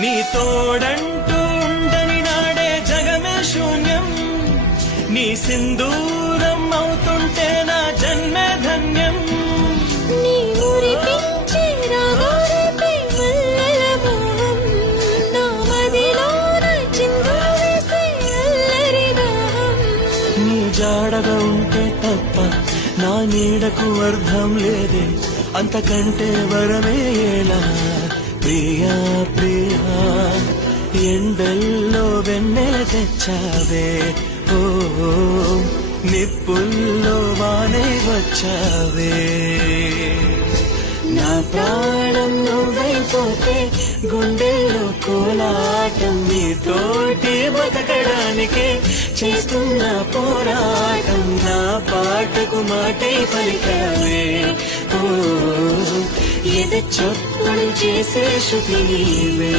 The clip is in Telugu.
నీ తోడంటూ ఉండని నాడే జగమే శూన్యం, నీ సింధూరం అవుతుంటే నా జన్మే ధన్యం. నీ మురిపించే రాగాలపై మల్లెల మోహం, నా మదిలోన చిందులు వేసే అల్లరి దాహం. నీ జాడగా ఉంటే తప్ప నా నీడకు అర్థం లేదే, అంతకంటే వరమే ఎలా ప్రియా ప్రియా. ఎండల్లో వెన్నెల తెచ్చావే, ఓ నిప్పుల్లో వానే వచ్చావే. నా ప్రాణం నువ్వైపోతే గుండెల్లో కోలాటం, నీతోటి బతకడానికే చేస్తున్న పోరాటం. నా పాటకు మాటే పలికావే, ఓ ఎద చప్పుడు చేసే శృతి నీవే.